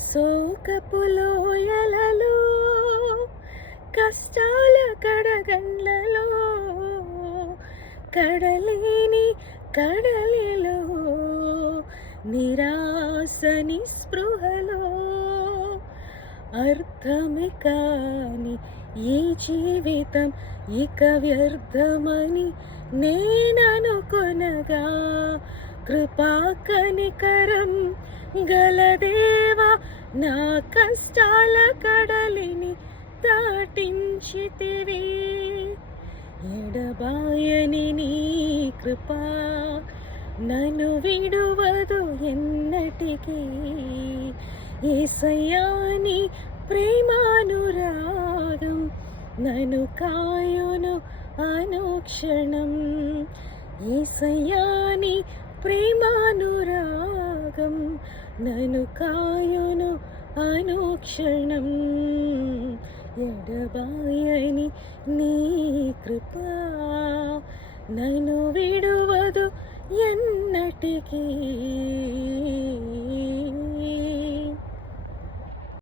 సోకపులోయలలో కష్టాల కడగండ్లలో కడలేని కడలిలో నిరాశ నిస్పృహలో అర్థమే కాని ఈ జీవితం ఇక వ్యర్థమని నేననుకొనగా కృపా కనికరం గలదేవా నా కష్టాల కడలిని దాటించితివి. ఎడబాయని నీ కృపా నన్ను విడువదు ఎన్నటికీ. యేసయ్యా నీ ప్రేమానురాగం నన్ను కాయును అనుక్షణం. యేసయ్యా నీ ప్రేమానురాగం నన్ను కాయును అనుక్షణం. ఎడబాయని నీ కృపా నన్ను విడువదు ఎన్నటికీ.